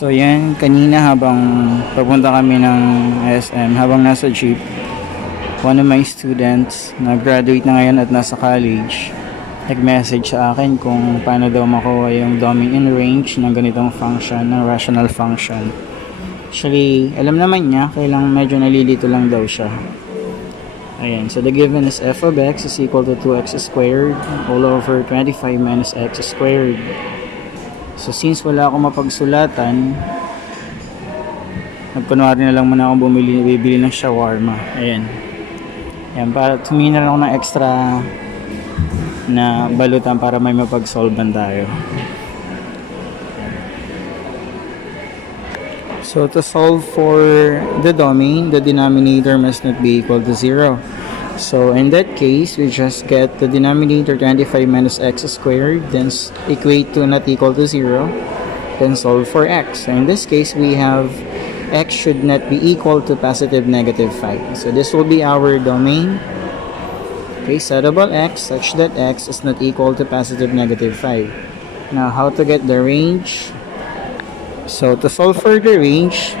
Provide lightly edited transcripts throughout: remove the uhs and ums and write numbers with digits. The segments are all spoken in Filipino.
So yan, kanina habang papunta kami ng SM, habang nasa jeep, one of my students na graduate na ngayon at nasa college, nag-message sa akin kung paano daw makuha yung domain in range ng ganitong function, ng rational function. Actually, alam naman niya, kailang medyo nalilito lang daw siya. Ayan, so the given is f of x is equal to 2x squared all over 25 minus x squared. So since wala akong mapagsulatan, nagkunwari na lang muna akong bibili ng shawarma. Ayan. Ayan, para tumingin na lang ako ng extra na balutan para may mapag-solvean tayo. So to solve for the domain, the denominator must not be equal to 0. So in that case, we just get the denominator 25 minus x squared, then equate to not equal to 0, then solve for x. So in this case, we have x should not be equal to positive negative 5. So this will be our domain. Okay, settable x such that x is not equal to positive negative 5. Now, how to get the range? So to solve for the range,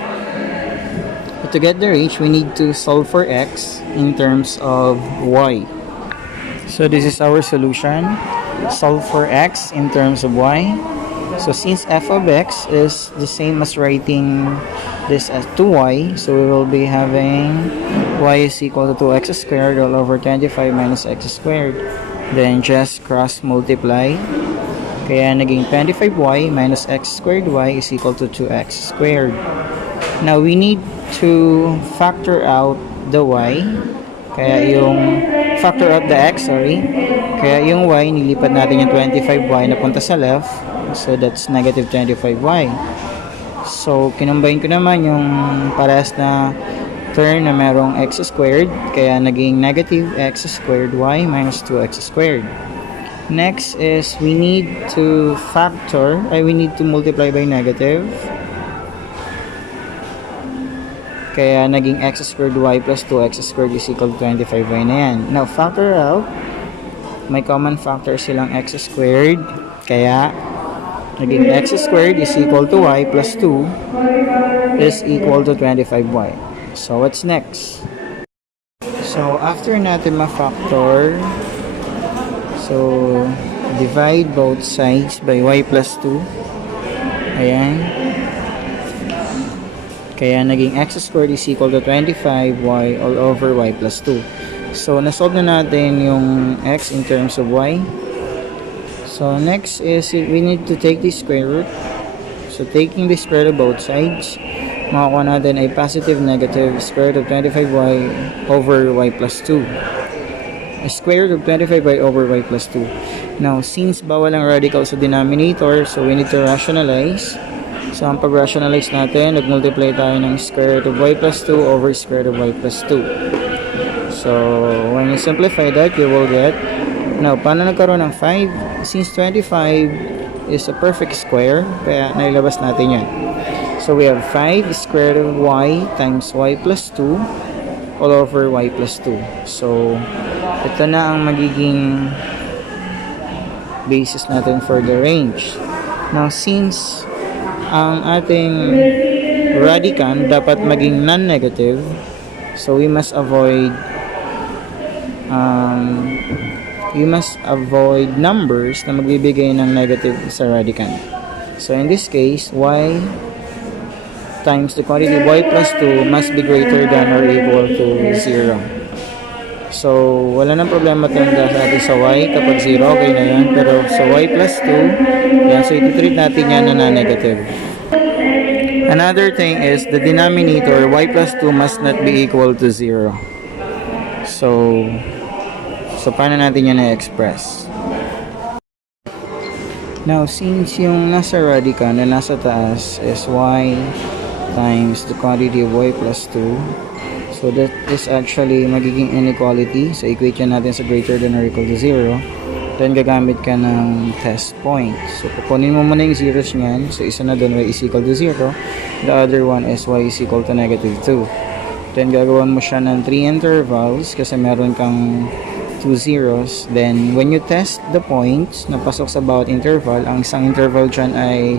to get the range, we need to solve for x in terms of y. So this is our solution. Solve for x in terms of y. So since f of x is the same as writing this as 2y, so we will be having y is equal to 2x squared all over 25 minus x squared. Then just cross multiply. Kaya naging 25y minus x squared y is equal to 2x squared. Now we need to factor out the y. Kaya yung factor out the x, Kaya yung y, nilipat natin yung 25y na punta sa left. So that's negative 25y. So kinumbine ko naman yung parehas na term na merong x squared. Kaya naging negative x squared y minus 2x squared. Next is we need to multiply by negative. Kaya naging x squared y plus 2x squared is equal to 25y na yan. Now, factor out. May common factor silang x squared. Kaya, naging x squared is equal to y plus 2 is equal to 25y. So, what's next? So, after natin ma-factor, so, divide both sides by y plus 2. Ayan. Kaya naging x squared is equal to 25y all over y plus 2. So, nasolve na natin yung x in terms of y. So, next is we need to take the square root. So, taking the square root of both sides, makakuha natin ay positive negative square root of 25y over y plus 2. Square root of 25y over y plus 2. Now, since bawal ang radical sa denominator, so we need to rationalize. So, ang pag-rationalize natin, nag-multiply tayo ng square root of y plus 2 over square root of y plus 2. So, when you simplify that, you will get, now, paano nagkaroon ng 5? Since 25 is a perfect square, kaya nailabas natin yan. So, we have 5 square root of y times y plus 2 all over y plus 2. So, ito na ang magiging basis natin for the range. Now, since ang ating radicand dapat maging non-negative, so we must avoid numbers na magbibigay ng negative sa radicand. So in this case, y times the quantity y plus 2 must be greater than or equal to 0. So wala nang problema tanda sa atin sa y kapag 0, okay na yan. Pero sa y plus 2, yan, so iti-treat natin yan na negative. Another thing is the denominator y plus 2 must not be equal to 0. So paano natin yan na-express? Now, since yung nasa radical na nasa taas is y times the quantity of y plus 2, so that is actually magiging inequality. So equate yan natin sa greater than or equal to 0. Then gagamit ka ng test point. So kukunin mo muna yung zeros niyan. So isa na doon y is equal to 0. The other one is y is equal to negative 2. Then gagawin mo siya ng 3 intervals kasi meron kang 2 zeros. Then when you test the points na pasok sa bawat interval, ang isang interval dyan ay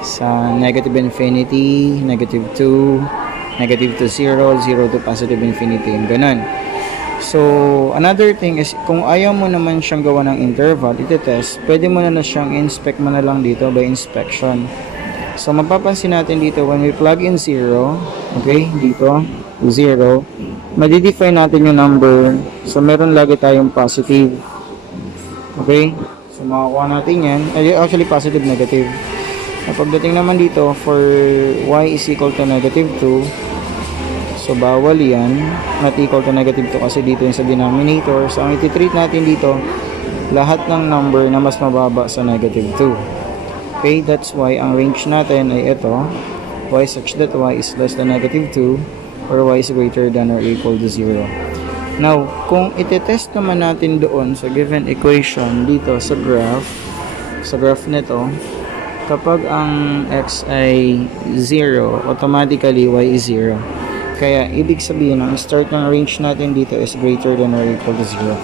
sa negative infinity, negative 2, negative to 0, 0 to positive infinity, yung ganun. So, another thing is, kung ayaw mo naman siyang gawa ng interval, iti-test, pwede mo na siyang inspect mo na lang dito by inspection. So, mapapansin natin dito, when we plug in 0, okay, dito, 0, madidefine natin yung number. So, meron lagi tayong positive. Okay? So, makakuha natin yan. Actually, positive, negative. Pagdating naman dito, for y is equal to negative 2, so bawal yan, not equal to negative 2 kasi dito yung sa denominator. So ang iti-treat natin dito, lahat ng number na mas mababa sa negative 2. Okay, that's why ang range natin ay ito, y such that y is less than negative 2 or y is greater than or equal to 0. Now, kung iti-test naman natin doon sa given equation dito sa graph nito, kapag ang x ay 0, automatically y is 0. Kaya, ibig sabihin, ang start ng range natin dito is greater than or equal to 0.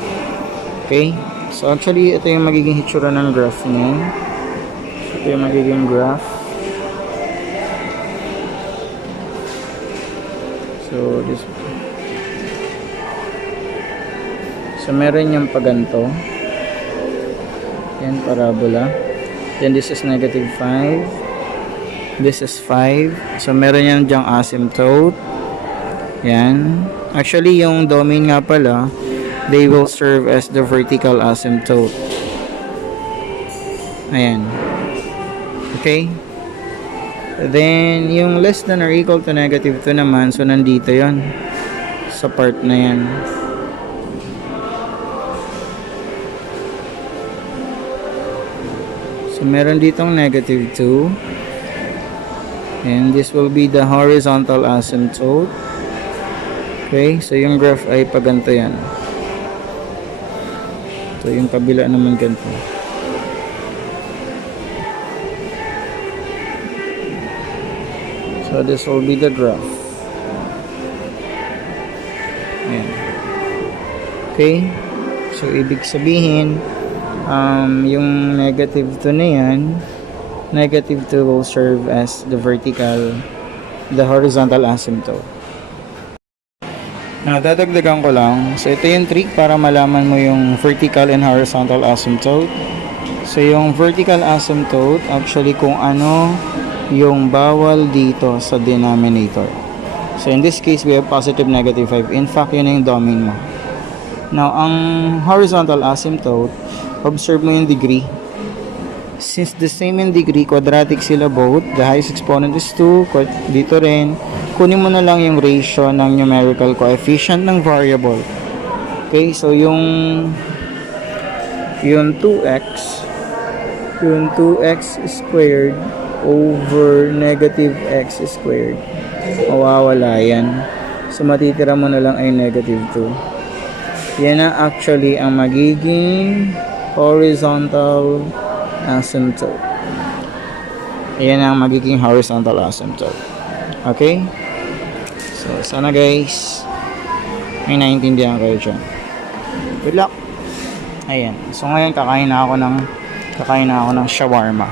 Okay? So, actually, ito yung magiging hitsura ng graph niya. So, ito yung magiging graph. So, meron yung paganto. Yan, parabola. Then, this is negative 5. This is 5. So, meron yan dyang asymptote. Yan. Actually, yung domain nga pala, they will serve as the vertical asymptote. Ayan. Okay? Then, yung less than or equal to negative 2 naman, so nandito yon sa part na yan. So, meron ditong negative 2. And this will be the horizontal asymptote. Okay, so yung graph ay paganto yan. So yung kabila naman ganito. So this will be the graph. Ayan. Okay, so ibig sabihin yung negative 2 na yan, negative 2 will serve as the horizontal asymptote. Now, dadagdagan ko lang. So, ito yung trick para malaman mo yung vertical and horizontal asymptote. So, yung vertical asymptote, actually, kung ano yung bawal dito sa denominator. So, in this case, we have positive, negative 5. In fact, yun yung domain mo. Now, ang horizontal asymptote, observe mo yung degree. Since the same in degree, quadratic sila both. The highest exponent is 2. Dito rin. Kunin mo na lang yung ratio ng numerical coefficient ng variable. Okay, so yung 2x squared over negative x squared, mawawala yan. So matitira mo na lang ay negative 2. Yan na actually ang magiging horizontal asymptote. Yan ang magiging horizontal asymptote. Okay? So, sana guys, may naiintindihan kayo dyan. Good luck! Ayan. So, ngayon, kakain na ako ng shawarma.